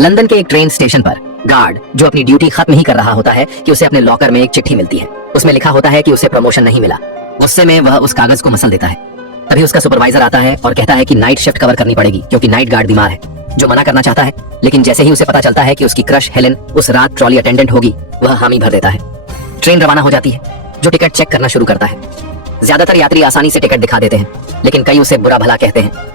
London के एक train station पर गार्ड जो अपनी ड्यूटी खत्म ही कर रहा होता है कि उसे अपने लॉकर में एक चिट्ठी मिलती है। उसमें लिखा होता है कि उसे प्रमोशन नहीं मिला। गुस्से में वह उस कागज को मसल देता है। तभी उसका सुपरवाइजर आता है और कहता है कि नाइट शिफ्ट कवर करनी पड़ेगी क्योंकि नाइट गार्ड बीमार है। जो मना करना चाहता है, लेकिन जैसे ही उसे पता चलता है कि उसकी क्रश हेलेन उस रात ट्रॉली अटेंडेंट होगी, वह हामी भर देता है। ट्रेन रवाना हो जाती है। जो टिकट चेक करना शुरू करता है। ज्यादातर यात्री आसानी से टिकट दिखा देते हैं, लेकिन कई उसे बुरा भला कहते हैं।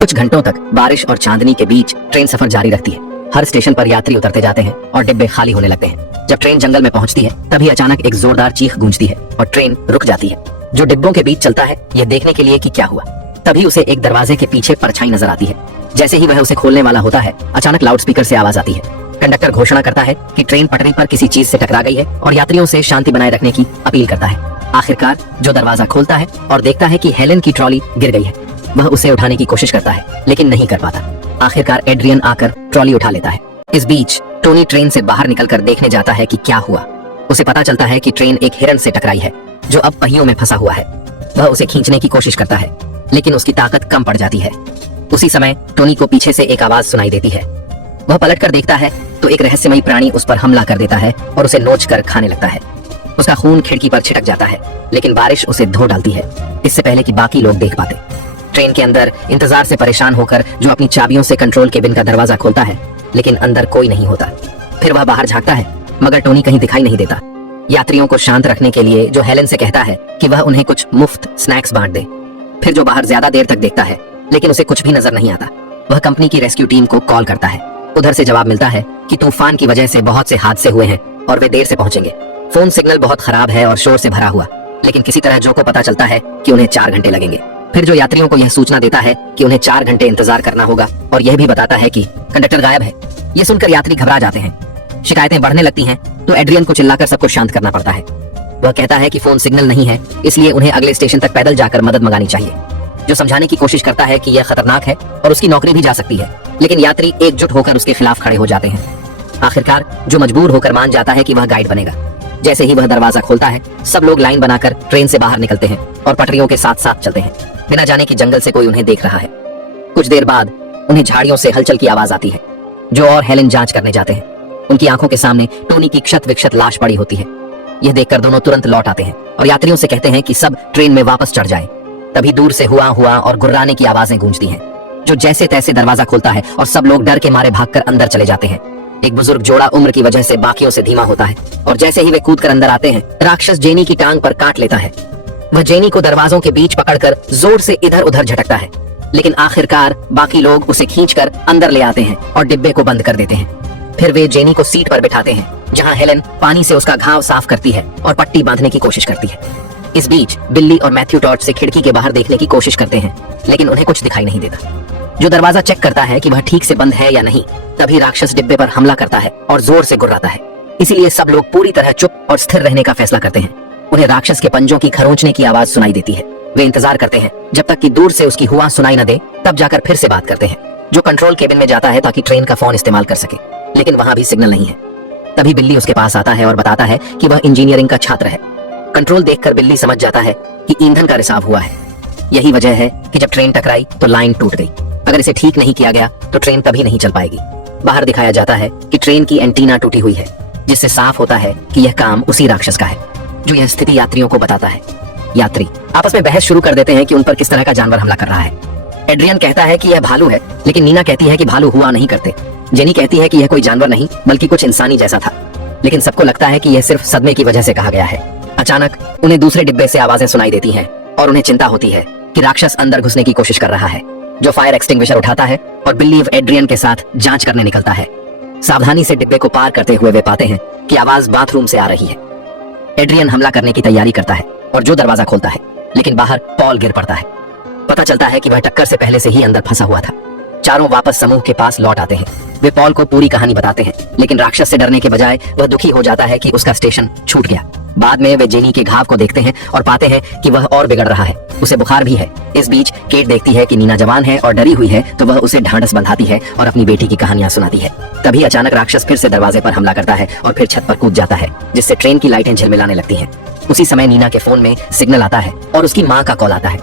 कुछ घंटों तक बारिश और चांदनी के बीच ट्रेन सफर जारी रखती है। हर स्टेशन पर यात्री उतरते जाते हैं और डिब्बे खाली होने लगते हैं। जब ट्रेन जंगल में पहुंचती है, तभी अचानक एक जोरदार चीख गूंजती है और ट्रेन रुक जाती है। जो डिब्बों के बीच चलता है यह देखने के लिए कि क्या हुआ। तभी उसे एक दरवाजे के पीछे परछाई नजर आती है। जैसे ही वह उसे खोलने वाला होता है, अचानक लाउडस्पीकर से आवाज आती है। कंडक्टर घोषणा करता है कि ट्रेन पटरी पर किसी चीज से टकरा गई है और यात्रियों से शांति बनाए रखने की अपील करता है। आखिरकार जो दरवाजा खोलता है और देखता है कि हेलेन की ट्रॉली गिर गई है। वह उसे उठाने की कोशिश करता है, लेकिन नहीं कर पाता। आखिरकार एड्रियन आकर ट्रॉली उठा लेता है। इस बीच टोनी ट्रेन से बाहर निकलकर देखने जाता है कि क्या हुआ। उसे पता चलता है कि ट्रेन एक हिरन से टकराई है जो अब पहियों में फंसा हुआ है। वह उसे खींचने की कोशिश करता है, लेकिन उसकी ताकत कम पड़ जाती है। उसी समय टोनी को पीछे से एक आवाज सुनाई देती है। वह पलटकर देखता है तो एक रहस्यमयी प्राणी उस पर हमला कर देता है और उसे नोचकर खाने लगता है। उसका खून खिड़की पर छिटक जाता है, लेकिन बारिश उसे धो डालती है, इससे पहले कि बाकी लोग देख पाते। ट्रेन के अंदर इंतजार से परेशान होकर जो अपनी चाबियों से कंट्रोल केबिन का दरवाजा खोलता है, लेकिन अंदर कोई नहीं होता। फिर वह बाहर झांकता है, मगर टोनी कहीं दिखाई नहीं देता। यात्रियों को शांत रखने के लिए जो हेलेन से कहता है कि वह उन्हें कुछ मुफ्त स्नैक्स बांट दे। फिर जो बाहर ज्यादा देर तक देखता है, लेकिन उसे कुछ भी नजर नहीं आता। वह कंपनी की रेस्क्यू टीम को कॉल करता है। उधर से जवाब मिलता है कि तूफान की वजह से बहुत से हादसे हुए हैं और वे देर से पहुंचेंगे। फोन सिग्नल बहुत खराब है और शोर से भरा हुआ, लेकिन किसी तरह जो को पता चलता है कि उन्हें 4 घंटे लगेंगे। फिर जो यात्रियों को यह सूचना देता है कि उन्हें 4 घंटे इंतजार करना होगा और यह भी बताता है कि कंडक्टर गायब है। ये सुनकर यात्री घबरा जाते हैं। शिकायतें बढ़ने लगती हैं तो एड्रियन को चिल्लाकर सबको शांत करना पड़ता है। वह कहता है कि फोन सिग्नल नहीं है, इसलिए उन्हें अगले स्टेशन तक पैदल जाकर मदद मंगानी चाहिए। जो समझाने की कोशिश करता है कि यह खतरनाक है और उसकी नौकरी भी जा सकती है, लेकिन यात्री एकजुट होकर उसके खिलाफ खड़े हो जाते हैं। आखिरकार जो मजबूर होकर मान जाता है कि वह गाइड बनेगा। जैसे ही वह दरवाजा खोलता है, सब लोग लाइन बनाकर ट्रेन से बाहर निकलते हैं और पटरियों के साथ साथ चलते हैं, बिना जाने कि जंगल से कोई उन्हें देख रहा है। कुछ देर बाद उन्हें झाड़ियों से हलचल की आवाज आती है। जो और हेलेन जांच करने जाते हैं। उनकी आंखों के सामने टोनी की क्षत विक्षत लाश पड़ी होती है। यह देखकर दोनों तुरंत लौट आते हैं और यात्रियों से कहते हैं कि सब ट्रेन में वापस चढ़ जाएं। तभी दूर से हुआ हुआ और गुर्राने की आवाजें गूंजती हैं। जो जैसे तैसे दरवाजा खोलता है और सब लोग डर के मारे भागकर अंदर चले जाते हैं। एक बुजुर्ग जोड़ा उम्र की वजह से बाकियों से धीमा होता है और जैसे ही वे कूदकर अंदर आते हैं, राक्षस जेनी की टांग पर काट लेता है। वह जेनी को दरवाजों के बीच पकड़कर जोर से इधर उधर झटकता है, लेकिन आखिरकार बाकी लोग उसे खींचकर अंदर ले आते हैं और डिब्बे को बंद कर देते हैं। फिर वे जेनी को सीट पर बिठाते हैं, जहां हेलेन पानी से उसका घाव साफ करती है और पट्टी बांधने की कोशिश करती है। इस बीच बिल्ली और मैथ्यू टॉर्च से खिड़की के बाहर देखने की कोशिश करते हैं, लेकिन उन्हें कुछ दिखाई नहीं देता। जो दरवाजा चेक करता है कि वह ठीक से बंद है या नहीं, तभी राक्षस डिब्बे पर हमला करता है और जोर से गुर्राता है। इसीलिए सब लोग पूरी तरह चुप और स्थिर रहने का फैसला करते हैं। उन्हें राक्षस के पंजों की खरोंचने की आवाज सुनाई देती है। वे इंतजार करते हैं जब तक कि दूर से उसकी हुआ सुनाई न दे, तब जाकर फिर से बात करते हैं। जो कंट्रोल केबिन में जाता है ताकि ट्रेन का फोन इस्तेमाल कर सके, लेकिन वहां भी सिग्नल नहीं है। तभी बिल्ली उसके पास आता है और बताता है कि वह इंजीनियरिंग का छात्र है। कंट्रोल देखकर बिल्ली समझ जाता है कि ईंधन का रिसाव हुआ है। यही वजह है कि जब ट्रेन टकराई तो लाइन टूट गई। अगर इसे ठीक नहीं किया गया तो ट्रेन कभी नहीं चल पाएगी। बाहर दिखाया जाता है कि ट्रेन की एंटीना टूटी हुई है, जिससे साफ होता है कि यह काम उसी राक्षस का है जो यह स्थिति यात्रियों को बताता है। यात्री आपस में बहस शुरू कर देते हैं कि उन पर किस तरह का जानवर हमला कर रहा है। एड्रियन कहता है कि यह भालू है, लेकिन नीना कहती है कि भालू हुआ नहीं करते। जेनी कहती है कि यह कोई जानवर नहीं बल्कि कुछ इंसानी जैसा था, लेकिन सबको लगता है कि यह सिर्फ सदमे की वजह से कहा गया है। अचानक उन्हें दूसरे डिब्बे से आवाजें सुनाई देती हैं और उन्हें चिंता होती है कि राक्षस अंदर घुसने की कोशिश कर रहा है। जो फायर एक्सटिंग्विशर उठाता है और बिल्ली एड्रियन के साथ जांच करने निकलता है। सावधानी से डिब्बे को पार करते हुए वे पाते हैं कि आवाज बाथरूम से आ रही है। एड्रियन हमला करने की तैयारी करता है और जो दरवाजा खोलता है, लेकिन बाहर पॉल गिर पड़ता है। पता चलता है कि वह टक्कर से पहले से ही अंदर फंसा हुआ था। चारों वापस समूह के पास लौट आते हैं। वे पॉल को पूरी कहानी बताते हैं, लेकिन राक्षस से डरने के बजाय वह दुखी हो जाता है कि उसका स्टेशन छूट गया। बाद में वे जेनी के घाव को देखते हैं और पाते हैं कि वह और बिगड़ रहा है। उसे बुखार भी है। इस बीच केट देखती है कि नीना जवान है और डरी हुई है, तो वह उसे ढांढस बंधाती है और अपनी बेटी की कहानियां सुनाती है। तभी अचानक राक्षस फिर से दरवाजे पर हमला करता है और फिर छत पर कूद जाता है, जिससे ट्रेन की लाइटें झिलमिलाने लगती हैं। उसी समय नीना के फोन में सिग्नल आता है और उसकी माँ का कॉल आता है।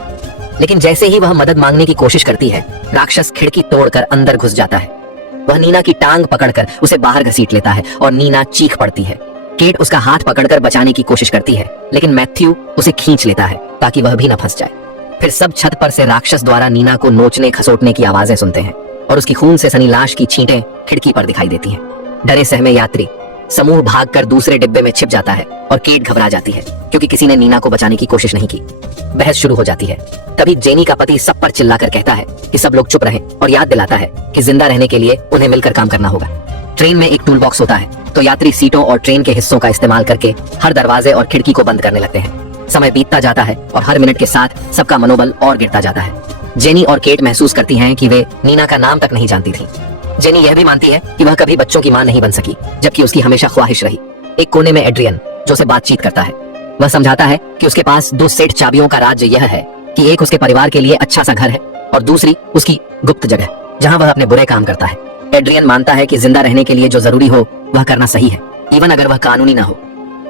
लेकिन जैसे ही वह मदद मांगने की कोशिश करती है, राक्षस खिड़की तोड़कर अंदर घुस जाता है। वह नीना की टांग पकड़कर उसे बाहर घसीट लेता है और नीना चीख पड़ती है। केट उसका हाथ पकड़कर बचाने की कोशिश करती है, लेकिन मैथ्यू उसे खींच लेता है ताकि वह भी न फंस जाए। फिर सब छत पर से राक्षस द्वारा नीना को नोचने खसोटने की आवाजें सुनते हैं और उसकी खून से सनी लाश की छींटें खिड़की पर दिखाई देती हैं। डरे सहमे यात्री समूह भागकर दूसरे डिब्बे में छिप जाता है और केट घबरा जाती है क्योंकि किसी ने नीना को बचाने की कोशिश नहीं की। बहस शुरू हो जाती है। तभी जेनी का पति सब पर चिल्लाकर कहता है कि सब लोग चुप रहें और याद दिलाता है कि जिंदा रहने के लिए उन्हें मिलकर काम करना होगा। ट्रेन में एक टूल बॉक्स होता है, तो यात्री सीटों और ट्रेन के हिस्सों का इस्तेमाल करके हर दरवाजे और खिड़की को बंद करने लगते हैं। समय बीतता जाता है और हर मिनट के साथ सबका मनोबल और गिरता जाता है। जेनी और केट महसूस करती हैं कि वे नीना का नाम तक नहीं जानती थी। जेनी यह भी मानती है कि वह कभी बच्चों की मां नहीं बन सकी, जबकि उसकी हमेशा ख्वाहिश रही। एक कोने में एड्रियन जो उसे बातचीत करता है। वह समझाता है कि उसके पास 2 सेट चाबियों का राज्य यह है कि एक उसके परिवार के लिए अच्छा सा घर है और दूसरी उसकी गुप्त जगह जहां वह अपने बुरे काम करता है। एड्रियन मानता है कि जिंदा रहने के लिए जो जरूरी हो वह करना सही है, इवन अगर वह कानूनी ना हो।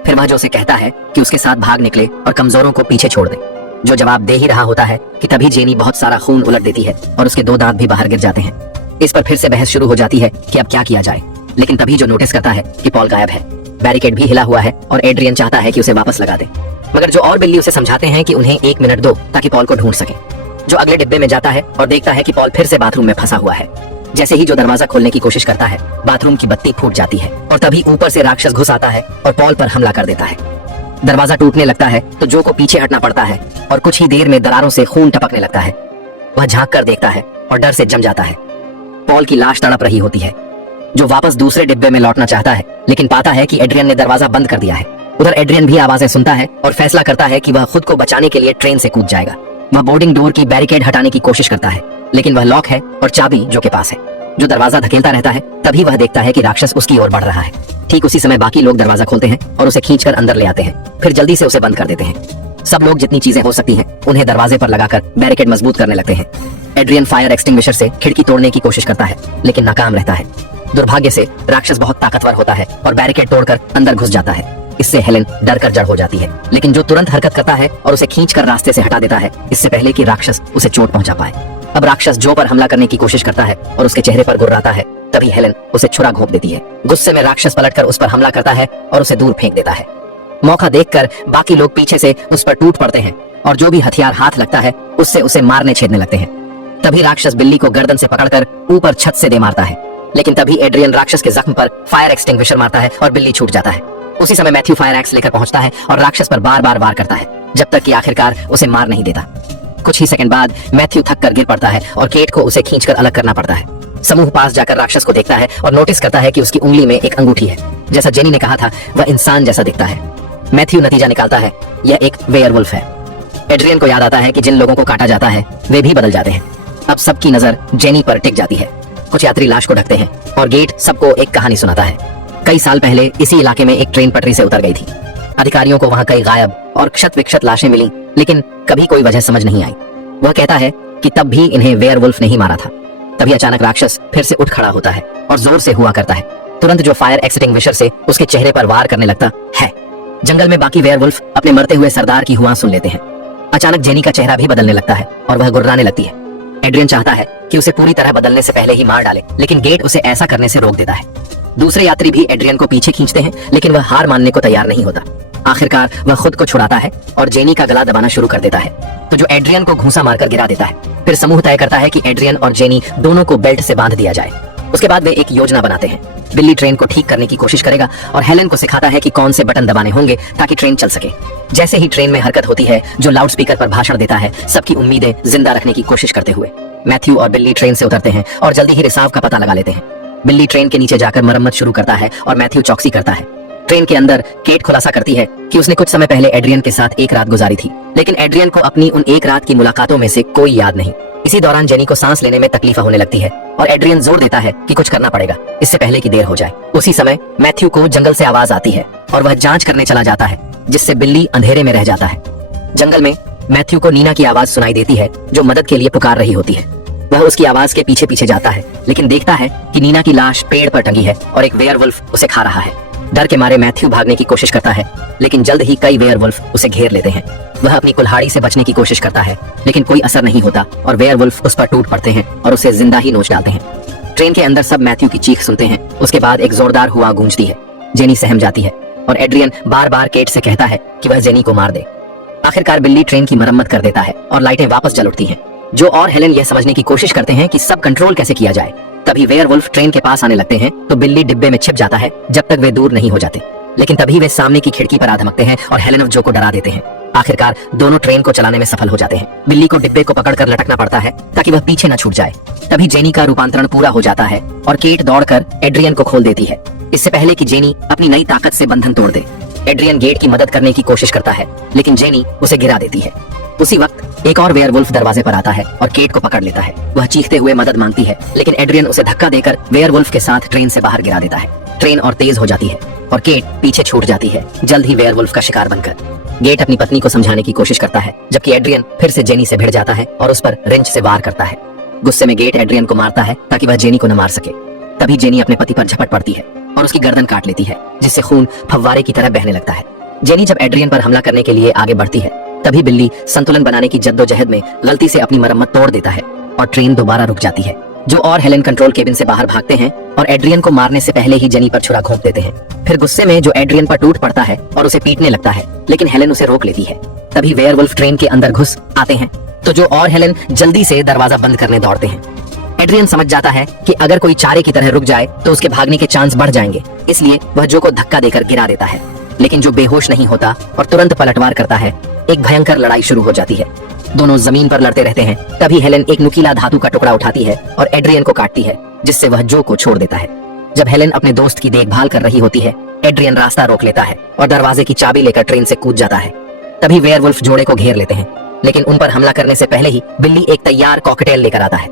फिर वह जो उसे कहता है कि उसके साथ भाग निकले और कमजोरों को पीछे छोड़ दे। जो जवाब दे ही रहा होता है कि तभी जेनी बहुत सारा खून उलट देती है और उसके 2 दांत भी बाहर गिर जाते हैं। इस पर फिर से बहस शुरू हो जाती है कि अब क्या किया जाए, लेकिन तभी जो नोटिस करता है कि पॉल गायब है। बैरिकेड भी हिला हुआ है और एड्रियन चाहता है कि उसे वापस लगा दे, मगर जो और बिल्ली उसे समझाते हैं कि उन्हें 1 मिनट दो ताकि पॉल को ढूंढ सके। जो अगले डिब्बे में जाता है और देखता है कि पॉल फिर से बाथरूम में फंसा हुआ है। जैसे ही जो दरवाजा खोलने की कोशिश करता है, बाथरूम की बत्ती फूट जाती है और तभी ऊपर से राक्षस घुस आता है और पॉल पर हमला कर देता है। दरवाजा टूटने लगता है तो जो को पीछे हटना पड़ता है और कुछ ही देर में दरारों से खून टपकने लगता है। वह झांक कर देखता है और डर से जम जाता है। पॉल की लाश तड़प रही होती है। जो वापस दूसरे डिब्बे में लौटना चाहता है, लेकिन पाता है कि एड्रियन ने दरवाजा बंद कर दिया है। उधर एड्रियन भी आवाजें सुनता है और फैसला करता है कि वह खुद को बचाने के लिए ट्रेन से कूद जाएगा। वह बोर्डिंग डोर की बैरिकेड हटाने की कोशिश करता है, लेकिन वह लॉक है और चाबी जो के पास है। जो दरवाजा धकेलता रहता है, तभी वह देखता है कि राक्षस उसकी ओर बढ़ रहा है। ठीक उसी समय बाकी लोग दरवाजा खोलते हैं और उसे खींचकर अंदर ले आते हैं, फिर जल्दी से उसे बंद कर देते हैं। सब लोग जितनी चीजें हो सकती हैं उन्हें दरवाजे पर लगाकर बैरिकेड मजबूत करने लगते हैं। एड्रियन फायर एक्सटिंग्विशर से खिड़की तोड़ने की कोशिश करता है, लेकिन नाकाम रहता है। दुर्भाग्य से राक्षस बहुत ताकतवर होता है और बैरिकेड तोड़कर अंदर घुस जाता है। इससे हेलेन डर कर जड़ हो जाती है, लेकिन जो तुरंत हरकत करता है और उसे खींचकर रास्ते से हटा देता है, इससे पहले कि राक्षस उसे चोट पहुंचा पाए। अब राक्षस जो पर हमला करने की कोशिश करता है और उसके चेहरे पर गुर्राता है, तभी हेलेन उसे छुरा घोंप देती है। गुस्से में राक्षस पलटकर उस पर हमला करता है और उसे दूर फेंक देता है। मौका देखकर बाकी लोग पीछे से उस पर टूट पड़ते हैं और जो भी हथियार हाथ लगता है उससे उसे मारने छेदने लगते हैं। तभी राक्षस बिल्ली को गर्दन से पकड़कर ऊपर छत से दे मारता है, लेकिन तभी एड्रियन राक्षस के जख्म पर फायर एक्सटिंग्विशर मारता है और बिल्ली छूट जाता है। उसी समय मैथ्यू फायर एक्स लेकर पहुंचता है और राक्षस पर बार बार वार करता है, जब तक कि आखिरकार उसे मार नहीं देता। कुछ ही सेकंड बाद मैथ्यू थक कर गिर पड़ता है और केट को उसे खींचकर अलग करना पड़ता है। समूह पास जाकर राक्षस को देखता है और नोटिस करता है कि उसकी उंगली में एक अंगूठी है। जैसा जेनी ने कहा था, वह इंसान जैसा दिखता है। मैथ्यू नतीजा निकालता है, यह एक वेयरवुल्फ है। एड्रियन को याद आता है कि जिन लोगों को काटा जाता है वे भी बदल जाते हैं। अब सबकी नजर जेनी पर टिक जाती है। कुछ यात्री लाश को ढकते हैं और गेट सबको एक कहानी सुनाता है। कई साल पहले इसी इलाके में एक ट्रेन पटरी से उतर गई थी। अधिकारियों को वहां कई गायब और क्षत विक्षत लाशें मिली, लेकिन कभी कोई वजह समझ नहीं आई। वह कहता है कि तब भी इन्हें वेयरवुल्फ नहीं मारा था। तभी अचानक राक्षस फिर से उठ खड़ा होता है और जोर से हुआ करता है। तुरंत जो फायर एक्सटिंग्विशर से उसके चेहरे पर वार करने लगता है। जंगल में बाकी वेयरवुल्फ अपने मरते हुए सरदार की हुआ सुन लेते हैं। अचानक जेनी का चेहरा भी बदलने लगता है और वह गुर्राने लगती है। एड्रियन चाहता है कि उसे पूरी तरह बदलने से पहले ही मार डाले, लेकिन गेट उसे ऐसा करने से रोक देता है। दूसरे यात्री भी एड्रियन को पीछे खींचते हैं, लेकिन वह हार मानने को तैयार नहीं होता। आखिरकार वह खुद को छुड़ाता है और जेनी का गला दबाना शुरू कर देता है, तो जो एड्रियन को घूंसा मारकर गिरा देता है। फिर समूह तय करता है कि एड्रियन और जेनी दोनों को बेल्ट से बांध दिया जाए। उसके बाद वे एक योजना बनाते हैं। बिल्ली ट्रेन को ठीक करने की कोशिश करेगा और हेलेन को सिखाता है कि कौन से बटन दबाने होंगे ताकि ट्रेन चल सके। जैसे ही ट्रेन में हरकत होती है, जो लाउडस्पीकर पर भाषण देता है, सबकी उम्मीदें जिंदा रखने की कोशिश करते हुए। मैथ्यू और बिल्ली ट्रेन से उतरते हैं और जल्दी ही रिसाव का पता लगा लेते हैं। बिल्ली ट्रेन के नीचे जाकर मरम्मत शुरू करता है और मैथ्यू चौकसी करता है। ट्रेन के अंदर केट खुलासा करती है कि उसने कुछ समय पहले एड्रियन के साथ एक रात गुजारी थी, लेकिन एड्रियन को अपनी उन एक रात की मुलाकातों में से कोई याद नहीं। इसी दौरान जेनी को सांस लेने में तकलीफ होने लगती है और एड्रियन जोर देता है कि कुछ करना पड़ेगा, इससे पहले कि देर हो जाए। उसी समय मैथ्यू को जंगल से आवाज आती है और वह जांच करने चला जाता है, जिससे बिल्ली अंधेरे में रह जाता है। जंगल में मैथ्यू को नीना की आवाज सुनाई देती है, जो मदद के लिए पुकार रही होती है। वह उसकी आवाज के पीछे पीछे जाता है, लेकिन देखता है कि नीना की लाश पेड़ पर टंगी है और एक वेयरवुल्फ उसे खा रहा है। डर के मारे मैथ्यू भागने की कोशिश करता है, लेकिन जल्द ही कई वेयरवुल्फ उसे घेर लेते हैं। वह अपनी कुल्हाड़ी से बचने की कोशिश करता है, लेकिन कोई असर नहीं होता और वेयरवुल्फ उस पर टूट पड़ते हैं और उसे जिंदा ही नोच डालते हैं। ट्रेन के अंदर सब मैथ्यू की चीख सुनते हैं। उसके बाद एक जोरदार हुआ गूंजती है। जेनी सहम जाती है और एड्रियन बार बार केट से कहता है कि वह जेनी को मार दे। आखिरकार बिल्ली ट्रेन की मरम्मत कर देता है और लाइटें वापस जल उठती हैं। जो और हेलेन यह समझने की कोशिश करते हैं कि सब कंट्रोल कैसे किया जाए। तभी वेयरवुल्फ ट्रेन के पास आने लगते हैं तो बिल्ली डिब्बे में छिप जाता है जब तक वे दूर नहीं हो जाते। लेकिन तभी वे सामने की खिड़की पर आ धमकते हैं और हेलेन और जो को डरा देते हैं। आखिरकार दोनों ट्रेन को चलाने में सफल हो जाते हैं। बिल्ली को डिब्बे को पकड़कर लटकना पड़ता है ताकि वह पीछे न छूट जाए। तभी जेनी का रूपांतरण पूरा हो जाता है और केट दौड़कर एड्रियन को खोल देती है, इससे पहले कि जेनी अपनी नई ताकत से बंधन तोड़ दे। एड्रियन गेट की मदद करने की कोशिश करता है, लेकिन जेनी उसे गिरा देती है। उसी वक्त एक और वेयरवुल्फ दरवाजे पर आता है और केट को पकड़ लेता है। वह चीखते हुए मदद मांगती है, लेकिन एड्रियन उसे धक्का देकर वेयरवुल्फ के साथ ट्रेन से बाहर गिरा देता है। ट्रेन और तेज हो जाती है और केट पीछे छूट जाती है, जल्द ही वेयरवुल्फ का शिकार बनकर। गेट अपनी पत्नी को समझाने की कोशिश करता है, जबकि एड्रियन फिर से जेनी से भिड़ जाता है और उस पर रिंच से वार करता है। गुस्से में गेट एड्रियन को मारता है ताकि वह जेनी को न मार सके। तभी जेनी अपने पति पर झपट पड़ती है और उसकी गर्दन काट लेती है, जिससे खून फव्वारे की तरह बहने लगता है। जेनी जब एड्रियन पर हमला करने के लिए आगे बढ़ती है, तभी बिल्ली संतुलन बनाने की जद्दोजहद में गलती से अपनी मरम्मत तोड़ देता है और ट्रेन दोबारा रुक जाती है। जो और हेलेन कंट्रोल केबिन से बाहर भागते हैं और एड्रियन को मारने से पहले ही जेनी पर छुरा घोंप देते हैं। फिर गुस्से में जो एड्रियन पर टूट पड़ता है और उसे पीटने लगता है, लेकिन हेलेन उसे रोक लेती है। तभी वेयरवुल्फ ट्रेन के अंदर घुस आते हैं तो जो और हेलेन जल्दी से दरवाजा बंद करने दौड़ते हैं। एड्रियन समझ जाता है कि अगर कोई चारे की तरह रुक जाए तो उसके भागने के चांस बढ़ जाएंगे, इसलिए वह जो को धक्का देकर गिरा देता है। लेकिन जो बेहोश नहीं होता और तुरंत पलटवार करता है। एक भयंकर लड़ाई शुरू हो जाती है। दोनों जमीन पर लड़ते रहते हैं। तभी हेलेन एक नुकीला धातु का टुकड़ा उठाती है और एड्रियन को काटती है, जिससे वह जो को छोड़ देता है। जब हेलेन अपने दोस्त की देखभाल कर रही होती है, एड्रियन रास्ता रोक लेता है और दरवाजे की चाबी लेकर ट्रेन से कूद जाता है। तभी वेयरवुल्फ जोड़े को घेर लेते हैं, लेकिन उन पर हमला करने से पहले ही बिल्ली एक तैयार कॉकटेल लेकर आता है।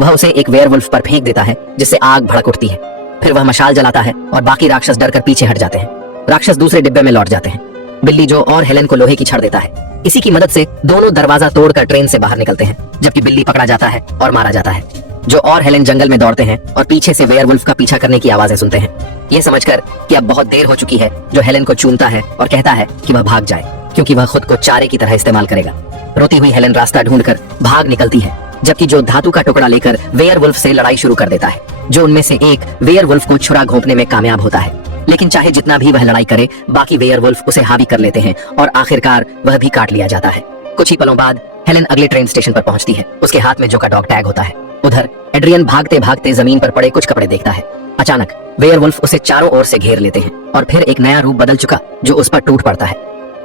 वह उसे एक वेयरवुल्फ पर फेंक देता है, जिससे आग भड़क उठती है। फिर वह मशाल जलाता है और बाकी राक्षस डरकर पीछे हट जाते हैं। राक्षस दूसरे डिब्बे में लौट जाते हैं। बिल्ली जो और हेलेन को लोहे की छड़ देता है। इसी की मदद से दोनों दरवाजा तोड़कर ट्रेन से बाहर निकलते हैं, जबकि बिल्ली पकड़ा जाता है और मारा जाता है। जो और हेलेन जंगल में दौड़ते हैं और पीछे से वेयरवुल्फ का पीछा करने की आवाजें सुनते हैं। ये समझकर कि अब बहुत देर हो चुकी है, जो हेलेन को चूमता है और कहता है कि वह भाग जाए, क्योंकि वह खुद को चारे की तरह इस्तेमाल करेगा। रोती हुई हेलेन रास्ता ढूंढकर भाग निकलती है, जबकि जो धातु का टुकड़ा लेकर वेयरवुल्फ से लड़ाई शुरू कर देता है। जो उनमें से एक वेयरवुल्फ को छुरा घोंपने में कामयाब होता है, लेकिन चाहे जितना भी वह लड़ाई करे, बाकी वेयरवुल्फ उसे हावी कर लेते हैं और आखिरकार वह भी काट लिया जाता है। कुछ ही पलों बाद हेलेन अगले ट्रेन स्टेशन पर पहुंचती है। उसके हाथ में जो का डॉग टैग होता है। उधर एड्रियन भागते भागते जमीन पर पड़े कुछ कपड़े देखता है। अचानक वेयरवुल्फ उसे चारों ओर से घेर लेते हैं और फिर एक नया रूप बदल चुका जो उस पर टूट पड़ता है।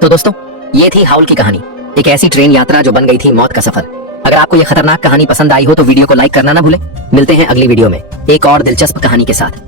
तो दोस्तों, ये थी हाउल की कहानी, एक ऐसी ट्रेन यात्रा जो बन गई थी मौत का सफर। अगर आपको यह खतरनाक कहानी पसंद आई हो तो वीडियो को लाइक करना ना भूलें। मिलते हैं अगली वीडियो में एक और दिलचस्प कहानी के साथ।